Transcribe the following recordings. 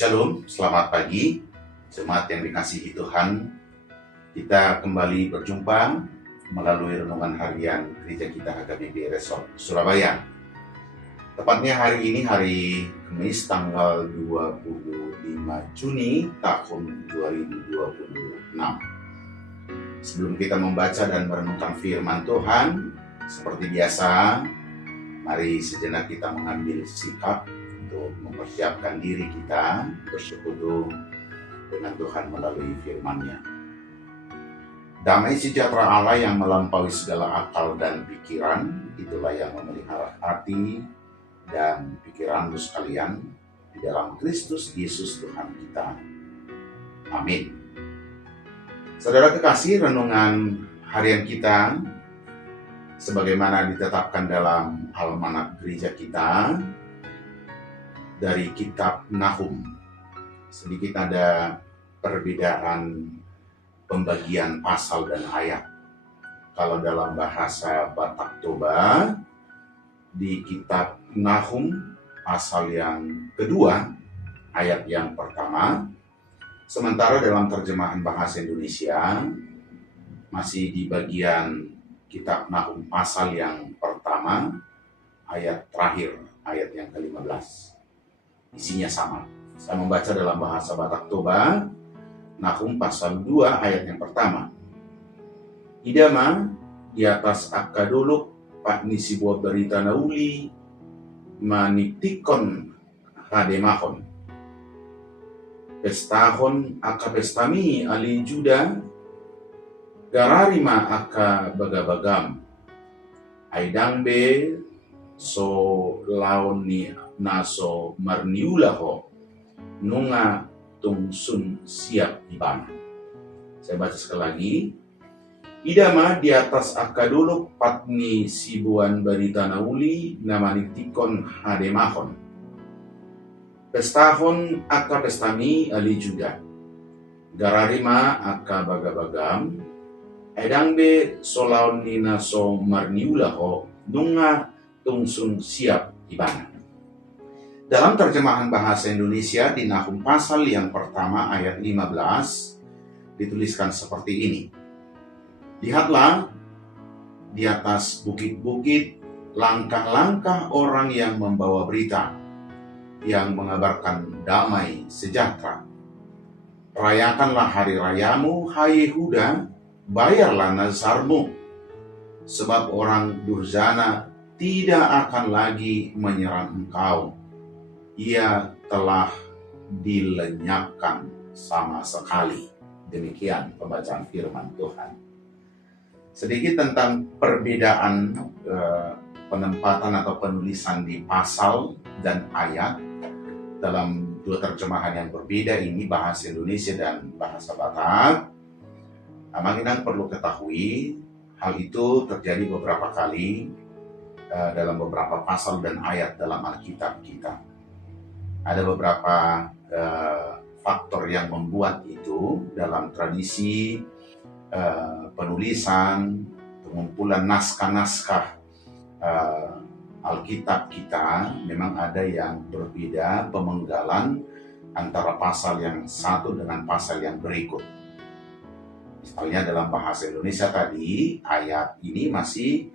Shalom, selamat pagi, jemaat yang dikasihi Tuhan. Kita kembali berjumpa melalui renungan harian gereja kita HKBP Resort Surabaya. Tepatnya hari ini, hari Kamis, tanggal 25 Juni tahun 2026. Sebelum kita membaca dan merenungkan firman Tuhan, seperti biasa, mari sejenak kita mengambil sikap untuk mempersiapkan diri kita bersekutu dengan Tuhan melalui firman-Nya. Damai sejahtera Allah yang melampaui segala akal dan pikiran, itulah yang memelihara hati dan pikiranmu sekalian di dalam Kristus Yesus Tuhan kita. Amin. Saudara kekasih, renungan harian kita sebagaimana ditetapkan dalam almanak gereja kita dari kitab Nahum. Sedikit ada perbedaan pembagian pasal dan ayat. Kalau dalam bahasa Batak Toba, di kitab Nahum pasal yang kedua, ayat yang pertama. Sementara dalam terjemahan bahasa Indonesia, masih di bagian kitab Nahum pasal yang pertama, ayat terakhir, ayat yang ke-15. Isinya sama. Saya membaca dalam bahasa Batak Toba, Nahum pasal 2 ayat yang pertama. Idama di atas akadoluk pak ni sebuah berita nauli manitikon hademahon. Pestahon aka pestami ali juda gararima aka bagabagam. Aidangbe so laon ni naso marniulaho nunga tungsun siap ibana. Saya baca sekali lagi. Idama di atas akadoluk patni sibuan barita nauli namani tikon hademahon. Pestahon aka pestami ali juga. Gararima aka bagabagam. Edangbe solaon ni naso marniulaho nunga tungsun siap ibana. Dalam terjemahan bahasa Indonesia di Nahum pasal yang pertama ayat 15 dituliskan seperti ini. Lihatlah di atas bukit-bukit langkah-langkah orang yang membawa berita, yang mengabarkan damai sejahtera. Rayakanlah hari rayamu, hai Yehuda, bayarlah nazarmu, sebab orang durjana tidak akan lagi menyerang engkau. Ia telah dilenyapkan sama sekali. Demikian pembacaan firman Tuhan. Sedikit tentang perbedaan penempatan atau penulisan di pasal dan ayat dalam dua terjemahan yang berbeda ini, bahasa Indonesia dan bahasa Batak. Kita perlu ketahui hal itu terjadi beberapa kali dalam beberapa pasal dan ayat dalam Alkitab kita. Ada beberapa faktor yang membuat itu dalam tradisi penulisan, pengumpulan naskah-naskah Alkitab kita. Memang ada yang berbeda pemenggalan antara pasal yang satu dengan pasal yang berikut. Misalnya dalam bahasa Indonesia tadi, ayat ini masih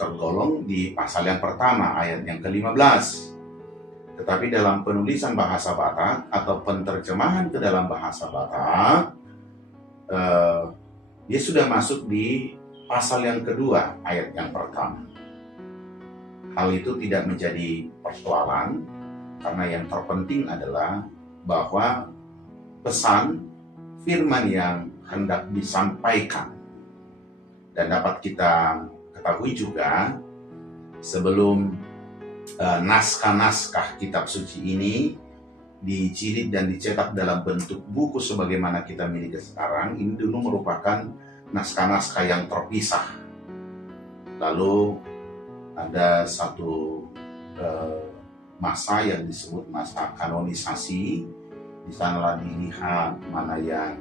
tergolong di pasal yang pertama, ayat yang ke-15. Tetapi dalam penulisan bahasa Batak atau penterjemahan ke dalam bahasa Batak, dia sudah masuk di pasal yang kedua, ayat yang pertama. Hal itu tidak menjadi persoalan, karena yang terpenting adalah bahwa pesan firman yang hendak disampaikan. Dan dapat kita ketahui juga, sebelum naskah-naskah kitab suci ini dijilid dan dicetak dalam bentuk buku sebagaimana kita miliki sekarang, ini dulu merupakan naskah-naskah yang terpisah. Lalu ada satu masa yang disebut masa kanonisasi. Di sanalah dilihat mana yang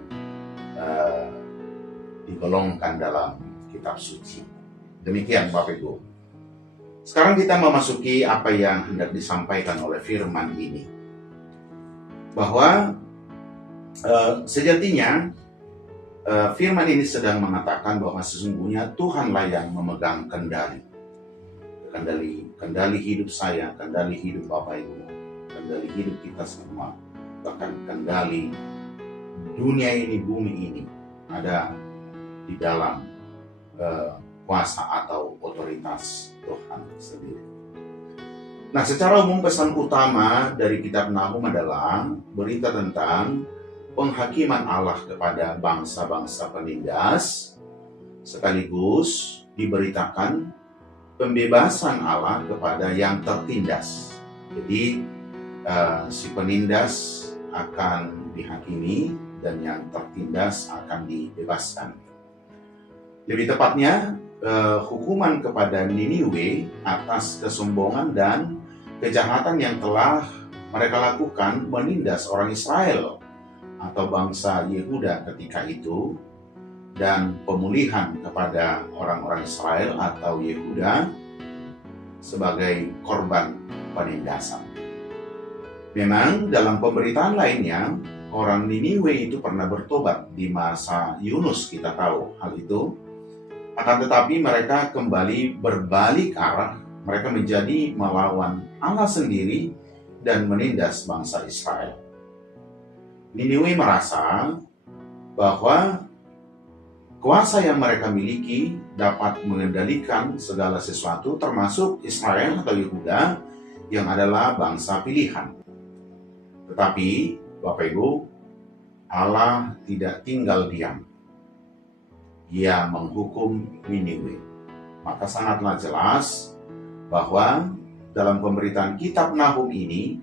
digolongkan dalam kitab suci. Demikian Bapak Ibu. Sekarang kita memasuki apa yang hendak disampaikan oleh firman ini. bahwa sejatinya firman ini sedang mengatakan bahwa sesungguhnya Tuhanlah yang memegang kendali hidup saya, kendali hidup Bapak Ibu, kendali hidup kita semua, bahkan kendali dunia ini, bumi ini ada di dalam kuasa atau otoritas Tuhan sendiri. Nah, secara umum pesan utama dari kitab Nahum adalah berita tentang penghakiman Allah kepada bangsa-bangsa penindas, sekaligus diberitakan pembebasan Allah kepada yang tertindas. Jadi si penindas akan dihakimi dan yang tertindas akan dibebaskan. Lebih tepatnya, hukuman kepada Niniwe atas kesombongan dan kejahatan yang telah mereka lakukan menindas orang Israel atau bangsa Yehuda ketika itu, dan pemulihan kepada orang-orang Israel atau Yehuda sebagai korban penindasan. Memang dalam pemberitaan lainnya, orang Niniwe itu pernah bertobat di masa Yunus, kita tahu hal itu. Akan tetapi mereka kembali berbalik arah, mereka menjadi melawan Allah sendiri dan menindas bangsa Israel. Niniwe merasa bahwa kuasa yang mereka miliki dapat mengendalikan segala sesuatu, termasuk Israel atau Yehuda yang adalah bangsa pilihan. Tetapi, Bapak Ibu, Allah tidak tinggal diam. Ia menghukum Niniwe. Maka sangatlah jelas bahwa dalam pemberitaan kitab Nahum ini,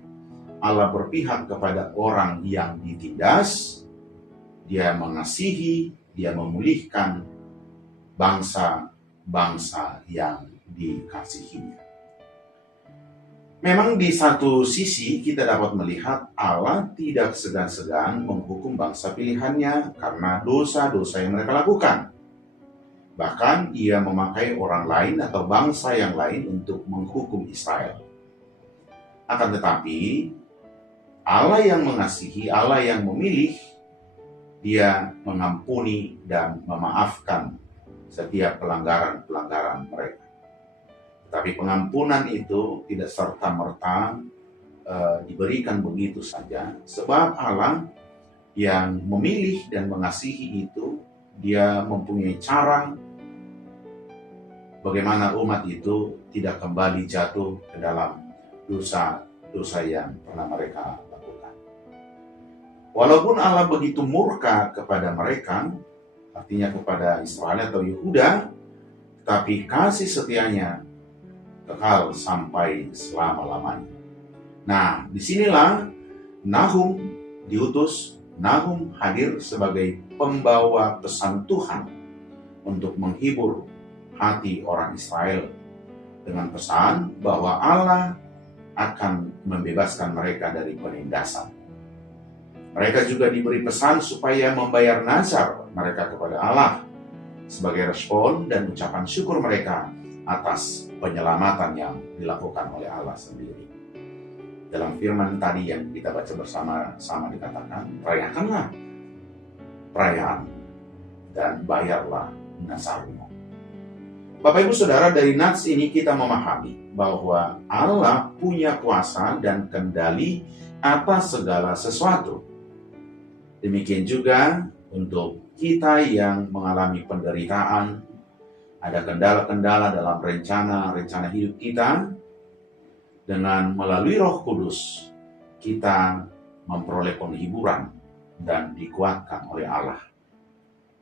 Allah berpihak kepada orang yang ditindas, Dia mengasihi, Dia memulihkan bangsa-bangsa yang dikasihinya. Memang di satu sisi kita dapat melihat Allah tidak segan-segan menghukum bangsa pilihannya karena dosa-dosa yang mereka lakukan. Bahkan Ia memakai orang lain atau bangsa yang lain untuk menghukum Israel. Akan tetapi, Allah yang mengasihi, Allah yang memilih, Dia mengampuni dan memaafkan setiap pelanggaran-pelanggaran mereka. Tetapi pengampunan itu tidak serta-merta diberikan begitu saja, sebab Allah yang memilih dan mengasihi itu, Dia mempunyai cara bagaimana umat itu tidak kembali jatuh ke dalam dosa-dosa yang pernah mereka lakukan. Walaupun Allah begitu murka kepada mereka, artinya kepada Israel atau Yehuda, tapi kasih setianya kekal sampai selama-lamanya. Nah, disinilah Nahum diutus, Nahum hadir sebagai pembawa pesan Tuhan untuk menghibur hati orang Israel dengan pesan bahwa Allah akan membebaskan mereka dari penindasan. Mereka juga diberi pesan supaya membayar nazar mereka kepada Allah sebagai respon dan ucapan syukur mereka atas penyelamatan yang dilakukan oleh Allah sendiri. Dalam firman tadi yang kita baca bersama-sama dikatakan, rayakanlah perayaan dan bayarlah nazarmu. Bapak Ibu Saudara, dari nats ini kita memahami bahwa Allah punya kuasa dan kendali atas segala sesuatu. Demikian juga untuk kita yang mengalami penderitaan, ada kendala-kendala dalam rencana hidup kita, dengan melalui Roh Kudus kita memperoleh penghiburan dan dikuatkan oleh Allah.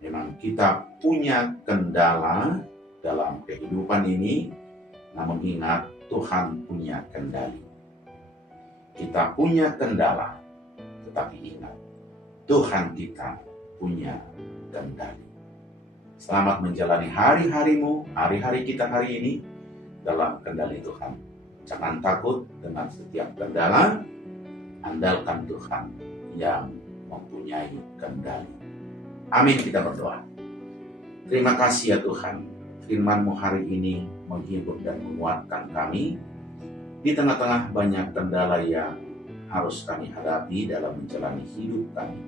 Memang kita punya kendala dalam kehidupan ini, namun ingat, Tuhan punya kendali. Kita punya kendala, tetapi ingat, Tuhan kita punya kendali. Selamat menjalani hari-harimu, hari-hari kita hari ini dalam kendali Tuhan. Jangan takut dengan setiap kendala, andalkan Tuhan yang mempunyai kendali. Amin, kita berdoa. Terima kasih ya Tuhan, firman-Mu hari ini menghibur dan menguatkan kami di tengah-tengah banyak kendala yang harus kami hadapi dalam menjalani hidup kami.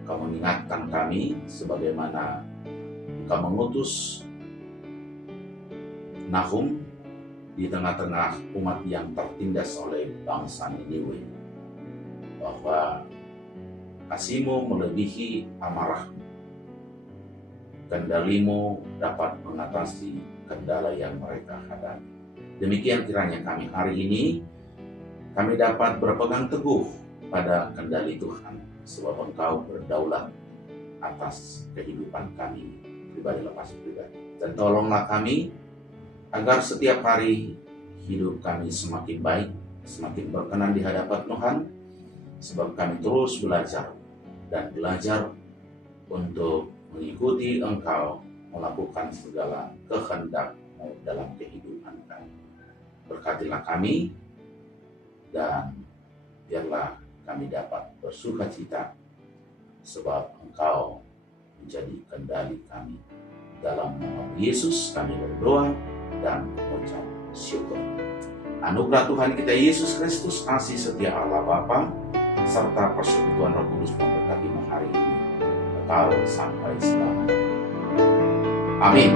Engkau mengingatkan kami sebagaimana Engkau mengutus Nahum di tengah-tengah umat yang tertindas oleh bangsa Niniwe, bahwa kasih-Mu melebihi amarah-Mu. Kendali-Mu dapat mengatasi kendala yang mereka hadapi. Demikian kiranya kami hari ini, kami dapat berpegang teguh pada kendali Tuhan, sebab Engkau berdaulat atas kehidupan kami, pribadi lepas pribadi. Dan tolonglah kami, agar setiap hari hidup kami semakin baik, semakin berkenan di hadapan Tuhan, sebab kami terus belajar dan belajar untuk mengikuti Engkau, melakukan segala kehendak-Mu dalam kehidupan kami. Berkatilah kami, dan biarlah kami dapat bersukacita, sebab Engkau menjadi kendali kami. Dalam nama Yesus kami berdoa dan mengucap syukur. Anugerah Tuhan kita Yesus Kristus, kasih setia Allah Bapa, serta persekutuan Roh Kudus memberkati hari ini kekal sampai selamanya. Amin.